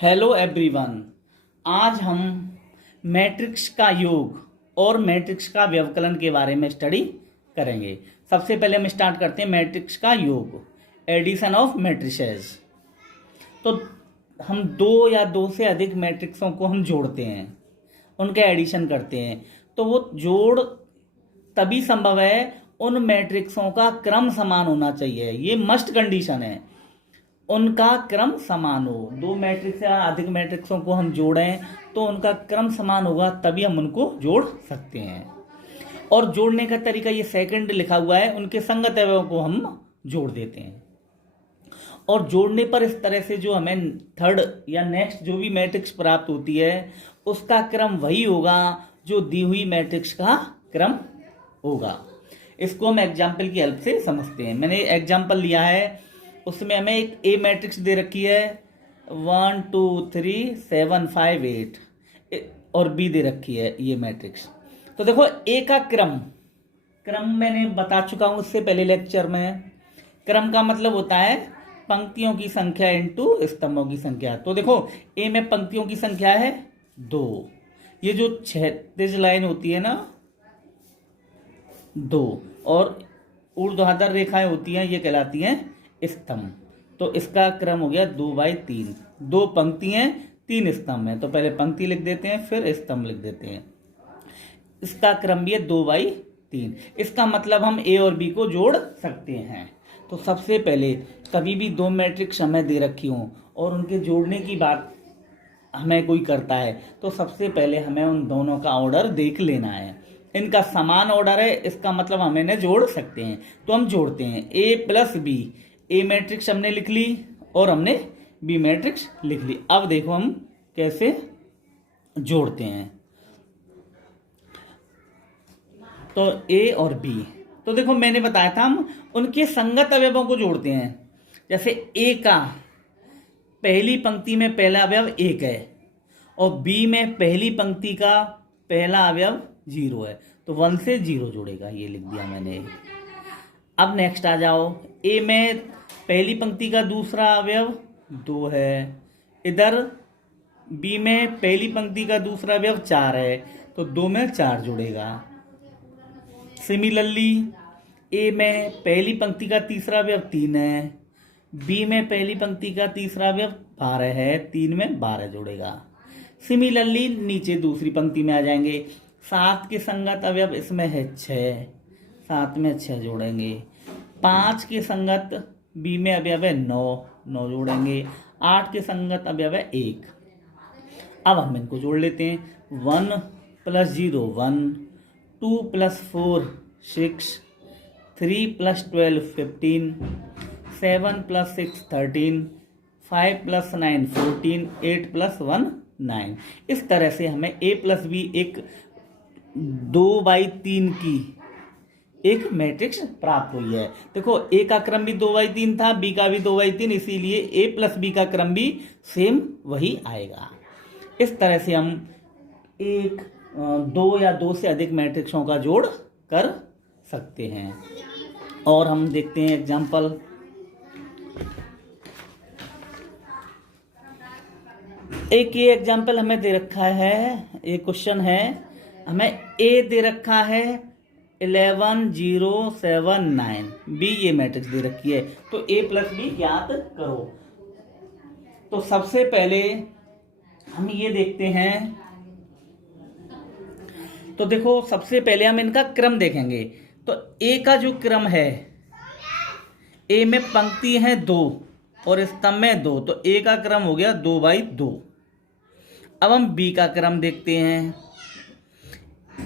Hello everyone. आज हम matrix का योग और मैट्रिक्स का व्यवकलन के बारे में स्टडी करेंगे। सबसे पहले हम स्टार्ट करते हैं मैट्रिक्स का योग, एडिशन ऑफ मैट्रिसेस। तो हम दो या दो से अधिक मैट्रिक्सों को हम जोड़ते हैं, उनका एडिशन करते हैं। तो वो जोड़ तभी संभव है उन मैट्रिक्सों का क्रम समान होना चाहिए, ये मस्ट कंडीशन है। उनका क्रम समान हो, दो मैट्रिक्स या अधिक मैट्रिक्सों को हम जोड़ें तो उनका क्रम समान होगा, तभी हम उनको जोड़ सकते हैं। और जोड़ने का तरीका ये सेकंड लिखा हुआ है, उनके संगत अवयवों को हम जोड़ देते हैं। और जोड़ने पर इस तरह से जो हमें थर्ड या नेक्स्ट जो भी मैट्रिक्स प्राप्त होती है उसका क्रम वही होगा जो दी हुई मैट्रिक्स का क्रम होगा। इसको हम एग्जाम्पल की हेल्प से समझते हैं। मैंने एग्जाम्पल लिया है, उसमें हमें एक ए मैट्रिक्स दे रखी है 1 2 3 7 5 8 और बी दे रखी है ये मैट्रिक्स। तो देखो ए का क्रम मैंने बता चुका हूं इससे पहले लेक्चर में। क्रम का मतलब होता है पंक्तियों की संख्या इनटू स्तंभों की संख्या। तो देखो ए में पंक्तियों की संख्या है 2, ये जो क्षैतिज लाइन होती है ना 2, और ऊर्ध्वाधर रेखाएं होती हैं ये कहलाती हैं स्तंभ। तो इसका क्रम हो गया 2/3, 2 पंक्ति हैं 3 स्तंभ हैं। तो पहले पंक्ति लिख देते हैं फिर स्तंभ लिख देते हैं। इसका क्रम भी है 2/3। इसका मतलब हम ए और बी को जोड़ सकते हैं। तो सबसे पहले कभी भी दो मैट्रिक्स हमें दे रखी हों और उनके जोड़ने की बात हमें कोई करता है तो सबसे पहले हमें उन दोनों का ऑर्डर देख लेना है। इनका समान ऑर्डर है, इसका मतलब हम इन्हें जोड़ सकते हैं। तो हम जोड़ते हैं ए प्लस बी। ए मैट्रिक्स हमने लिख ली और हमने बी मैट्रिक्स लिख ली। अब देखो हम कैसे जोड़ते हैं। तो ए और बी, तो देखो मैंने बताया था हम उनके संगत अवयवों को जोड़ते हैं। जैसे ए का पहली पंक्ति में पहला अवयव 1 है और बी में पहली पंक्ति का पहला अवयव 0 है, तो 1 से 0 जुड़ेगा, ये लिख दिया मैंने। अब नेक्स्ट आ जाओ, ए में पहली पंक्ति का दूसरा अवयव 2 है, इधर बी में पहली पंक्ति का दूसरा अवयव 4 है, तो 2 में 4 जुड़ेगा। सिमिलरली ए में पहली पंक्ति का तीसरा अवयव 3 है, बी में पहली पंक्ति का तीसरा अवयव 12 है, 3 में 12 जुड़ेगा। सिमिलरली नीचे दूसरी पंक्ति में आ जाएंगे, 7 के संगत अवयव इसमें है 6, 7 में 6 जोड़ेंगे। 5 के संगत बी में अवयव है 9, 9 जोड़ेंगे। 8 के संगत अवयव है 1। अब हम इनको जोड़ लेते हैं। 1 + 0 1, 2 + 4 6, 3 + 12 15, 7 + 6 13, 5 + 9 14, 8 + 1 9। इस तरह से हमें a प्लस बी एक 2/3 की एक मैट्रिक्स प्राप्त हुई है। देखो ए का क्रम भी 2/3 था, बी का भी 2/3, इसीलिए ए प्लस बी का क्रम भी सेम वही आएगा। इस तरह से हम एक, दो या दो से अधिक मैट्रिक्सों का जोड़ कर सकते हैं। और हम देखते हैं एग्जाम्पल। एक ये एग्जाम्पल हमें दे रखा है, एक क्वेश्चन है, हमें ए दे रखा है 11 0 7 9, बी ये मैट्रिक्स दे रखी है। तो ए प्लस बी ज्ञात करो। तो सबसे पहले हम ये देखते हैं, तो देखो सबसे पहले हम इनका क्रम देखेंगे। तो ए का जो क्रम है, ए में पंक्ति है 2 और स्तंभ में 2, तो ए का क्रम हो गया 2/2। अब हम बी का क्रम देखते हैं।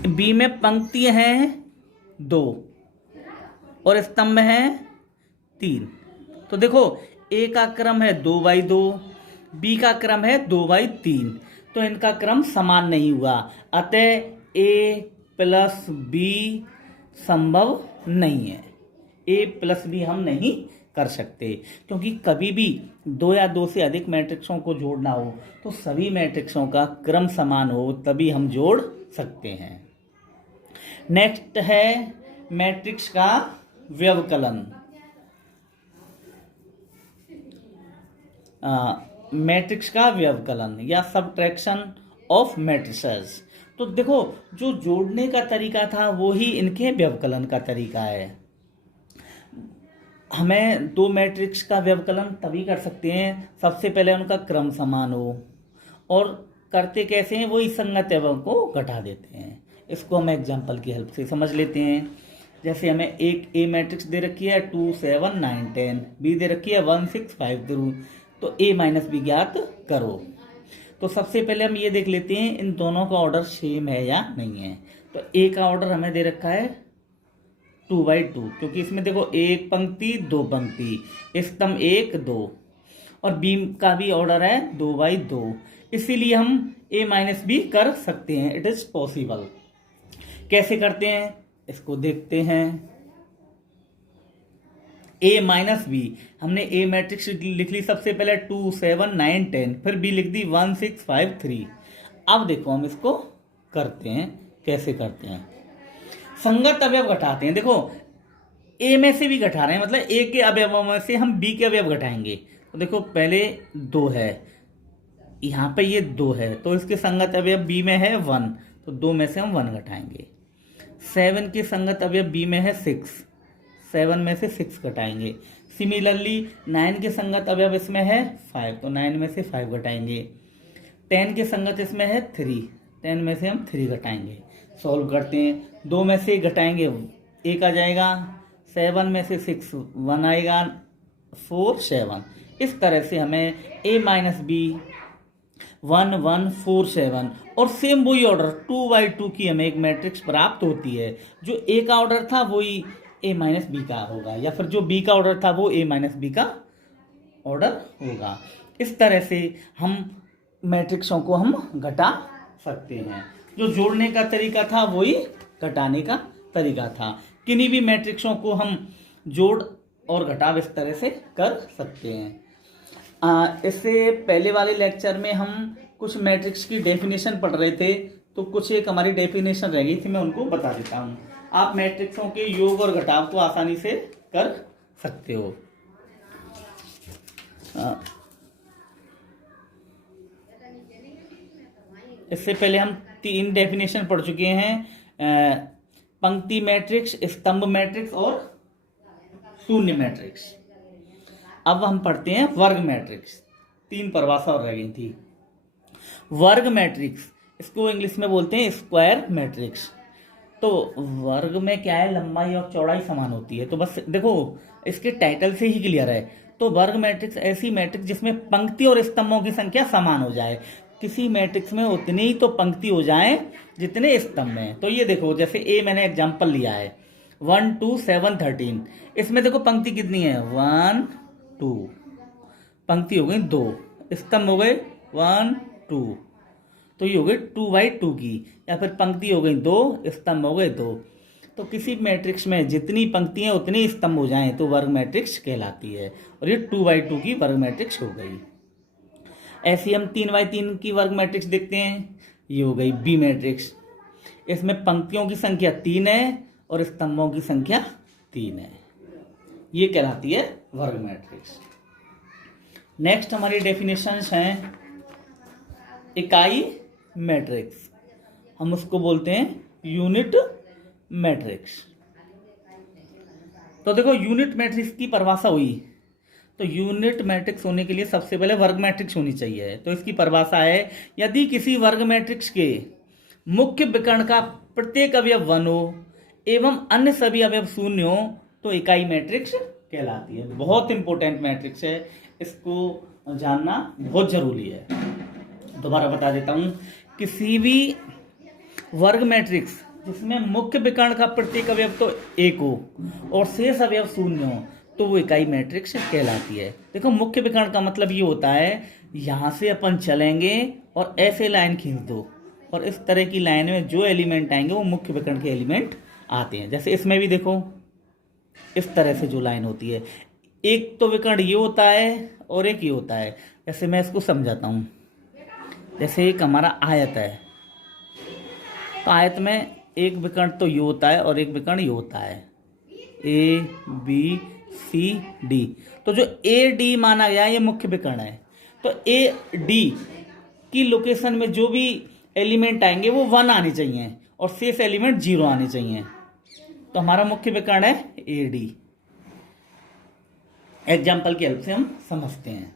बी में पंक्ति हैं 2 और स्तंभ है 3, तो देखो ए का क्रम है 2/2, बी का क्रम है 2/3, तो इनका क्रम समान नहीं हुआ। अतः ए प्लस बी संभव नहीं है। ए प्लस बी हम नहीं कर सकते, क्योंकि कभी भी दो या दो से अधिक मैट्रिक्सों को जोड़ना हो तो सभी मैट्रिक्सों का क्रम समान हो, तभी हम जोड़ सकते हैं। नेक्स्ट है मैट्रिक्स का व्यवकलन। मैट्रिक्स का व्यवकलन या सबट्रैक्शन ऑफ मैट्रिसेस। तो देखो जो जोड़ने का तरीका था वो ही इनके व्यवकलन का तरीका है। हमें दो मैट्रिक्स का व्यवकलन तभी कर सकते हैं सबसे पहले उनका क्रम समान हो, और करते कैसे हैं, वही संगत एवं को घटा देते हैं। इसको हम एग्जाम्पल की हेल्प से समझ लेते हैं। जैसे हमें एक ए मैट्रिक्स दे रखी है 2 7 9 10, बी दे रखी है 1 6 5 0, तो ए माइनस बी ज्ञात करो। तो सबसे पहले हम ये देख लेते हैं इन दोनों का ऑर्डर सेम है या नहीं है। तो ए का ऑर्डर हमें दे रखा है 2/2, क्योंकि इसमें देखो एक पंक्ति दो पंक्ति, स्तंभ 1 2, और बी का भी ऑर्डर है 2/2, इसीलिए हम ए माइनस बी कर सकते हैं। It is possible. कैसे करते हैं इसको देखते हैं। ए माइनस बी, हमने ए मैट्रिक्स लिख ली सबसे पहले 2 7 9 10, फिर बी लिख दी 1 6 5 3। अब देखो हम इसको करते हैं, कैसे करते हैं। संगत अवयव घटाते हैं। देखो ए में से भी घटा रहे हैं, मतलब ए के अवयवों में से हम बी के अवयव घटाएंगे। तो देखो पहले 2 है, यहाँ पे ये 2 है, तो इसके संगत अवयव बी में है 1, तो 2 में से हम 1 घटाएंगे। 7 के संगत अवयव बी में है 6, 7 में से 6 घटाएंगे। सिमिलरली 9 के संगत अवयव इसमें है 5, तो 9 में से 5 घटाएंगे। 10 के संगत इसमें है 3, 10 में से हम 3 घटाएंगे। सॉल्व करते हैं, 2 में से घटाएंगे 1 आ जाएगा, 7 में से 6 1 आएगा, 4 7। इस तरह से हमें a माइनस बी 1 1 4 7 और सेम वही ऑर्डर 2/2 की हमें एक मैट्रिक्स प्राप्त होती है। जो ए का ऑर्डर था वही a माइनस बी का होगा, या फिर जो b का ऑर्डर था वो a माइनस बी का ऑर्डर होगा। इस तरह से हम मैट्रिक्सों को हम घटा सकते हैं। जो जोड़ने का तरीका था वही घटाने का तरीका था। किन्हीं भी मैट्रिक्सों को हम जोड़ और घटाव इस तरह से कर सकते हैं। इससे पहले वाले लेक्चर में हम कुछ मैट्रिक्स की डेफिनेशन पढ़ रहे थे, तो कुछ एक हमारी डेफिनेशन रह गई थी, मैं उनको बता देता हूँ। आप मैट्रिक्सों के योग और घटाव को आसानी से कर सकते हो। इससे पहले हम 3 डेफिनेशन पढ़ चुके हैं, पंक्ति मैट्रिक्स, स्तंभ मैट्रिक्स और शून्य मैट्रिक्स। अब हम पढ़ते हैं वर्ग मैट्रिक्स। 3 परिभाषा और रह गई थी। वर्ग मैट्रिक्स, इसको इंग्लिश में बोलते हैं स्क्वायर मैट्रिक्स। तो वर्ग में क्या है, लंबाई और चौड़ाई समान होती है। तो बस देखो इसके टाइटल से ही क्लियर है। तो वर्ग मैट्रिक्स ऐसी मैट्रिक्स जिसमें पंक्ति और स्तंभों की संख्या समान हो जाए। किसी मैट्रिक्स में उतनी ही तो पंक्ति हो जाए जितने स्तंभ हैं। तो ये देखो जैसे ए मैंने एग्जांपल लिया है 1 2 7 13, इसमें देखो पंक्ति कितनी है 1 2, पंक्ति हो गई 2, स्तंभ हो गए 1 2, तो ये हो गई 2/2 की, या फिर पंक्ति हो गई 2, स्तंभ हो गए 2। तो किसी मैट्रिक्स में जितनी पंक्तियां उतने स्तंभ हो जाएं तो वर्ग मैट्रिक्स कहलाती है, और ये 2/2 की वर्ग मैट्रिक्स हो गई। ऐसी हम 3/3 की वर्ग मैट्रिक्स देखते हैं। ये हो गई बी मैट्रिक्स। इसमें पंक्तियों की संख्या 3 है और स्तंभों की संख्या 3 है। ये कहलाती है वर्ग मैट्रिक्स। नेक्स्ट हमारी डेफिनेशंस हैं इकाई मैट्रिक्स, हम उसको बोलते हैं यूनिट मैट्रिक्स। तो देखो यूनिट मैट्रिक्स की परिभाषा हुई, तो यूनिट मैट्रिक्स होने के लिए सबसे पहले वर्ग मैट्रिक्स होनी चाहिए। तो इसकी परिभाषा है, यदि किसी वर्ग मैट्रिक्स के मुख्य विकर्ण का प्रत्येक अवयव 1 हो एवं अन्य सभी अवयव 0 हो तो इकाई मैट्रिक्स कहलाती है। बहुत इंपॉर्टेंट मैट्रिक्स है, इसको जानना बहुत जरूरी है। दोबारा बता देता हूं, किसी भी वर्ग मैट्रिक्स जिसमें मुख्य विकर्ण का प्रत्येक अवयव तो 1 हो और शेष अवयव 0 हो तो वो इकाई मैट्रिक्स कहलाती है। देखो मुख्य विकर्ण का मतलब ये होता है, यहां से अपन चलेंगे और ऐसे लाइन खींच दो, और इस तरह की लाइन में जो एलिमेंट आएंगे वो मुख्य विकर्ण के एलिमेंट आते हैं। जैसे इसमें भी देखो इस तरह से जो लाइन होती है, एक तो विकर्ण ये होता है और एक ये होता है। जैसे मैं इसको समझाता हूं, जैसे एक हमारा आयत है, तो आयत में एक विकर्ण तो ये होता है और एक विकर्ण ये होता है, A B C D। तो जो A D माना गया ये मुख्य विकर्ण है। तो ए डी की लोकेशन में जो भी एलिमेंट आएंगे वो 1 आने चाहिए और शेष एलिमेंट 0 आने चाहिए। तो हमारा मुख्य विकर्ण है ए डी। एग्जाम्पल की हेल्प से हम समझते हैं।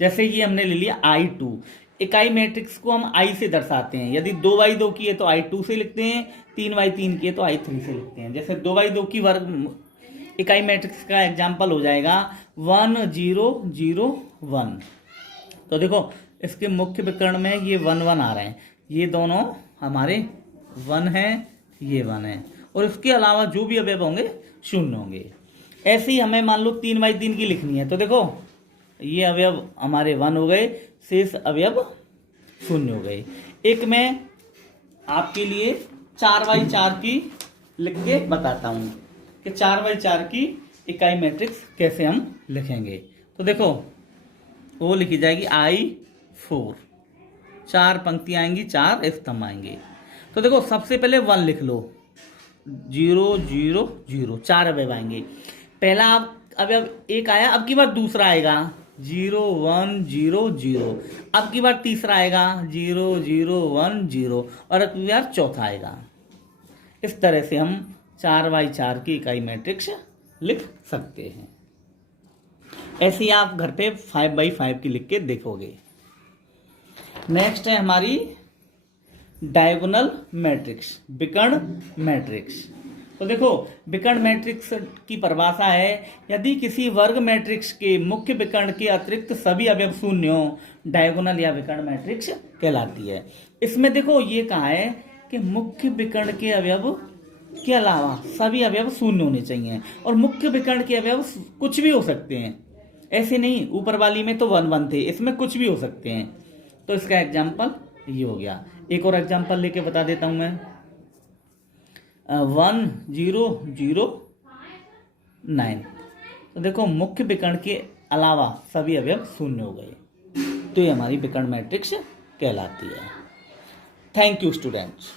जैसे कि हमने ले लिया I2, इकाई मैट्रिक्स को हम I से दर्शाते हैं। यदि 2x2 की है तो I2 से लिखते हैं, 3x3 की है तो I3 से लिखते हैं। जैसे 2x2 की वर्ग इकाई मैट्रिक्स का एग्जाम्पल हो जाएगा 1 0 0 1। तो देखो इसके मुख्य विकर्ण में ये 1 1 आ रहे हैं, ये दोनों हमारे 1 हैं, ये 1 है, और इसके अलावा जो भी अवयव होंगे 0 होंगे। ऐसे ही हमें मान लो 3x3 की लिखनी है, तो देखो ये अवयव हमारे 1 हो गए, शेष अवयव 0 हो गए। एक मैं आपके लिए 4x4 की लिख के बताता हूं कि 4x4 की इकाई मैट्रिक्स कैसे हम लिखेंगे। तो देखो वो लिखी जाएगी I4, 4 पंक्तियां आएंगी, 4 स्तंभ आएंगे। तो देखो सबसे पहले 1 लिख लो, 0 0 0, 4 अवयव आएंगे। पहला अवयव 1 आया, अब की बार दूसरा आएगा 0 1 0 0, अब की बार तीसरा आएगा 0 0 1 0, और अब की बार चौथा आएगा। इस तरह से हम 4x4 की इकाई मैट्रिक्स लिख सकते हैं। ऐसे ही आप घर पे 5x5 की लिख के देखोगे। नेक्स्ट है हमारी डायगोनल मैट्रिक्स, विकर्ण मैट्रिक्स। तो देखो विकर्ण मैट्रिक्स की परिभाषा है, यदि किसी वर्ग मैट्रिक्स के मुख्य विकर्ण के अतिरिक्त सभी अवयव शून्य हो, डायगोनल या विकर्ण मैट्रिक्स कहलाती है। इसमें देखो ये कहा है कि मुख्य विकर्ण के अवयव के अलावा सभी अवयव शून्य होने चाहिए, और मुख्य विकर्ण के अवयव कुछ भी हो सकते हैं, ऐसे नहीं ऊपर वाली में तो 1 1 थे, इसमें कुछ भी हो सकते हैं। तो इसका एग्जाम्पल ये हो गया। एक और एग्जाम्पल लेके बता देता हूं मैं, 1 0 0 9। तो देखो मुख्य विकर्ण के अलावा सभी अवयव शून्य हो गए, तो ये हमारी विकर्ण मैट्रिक्स कहलाती है। Thank you students.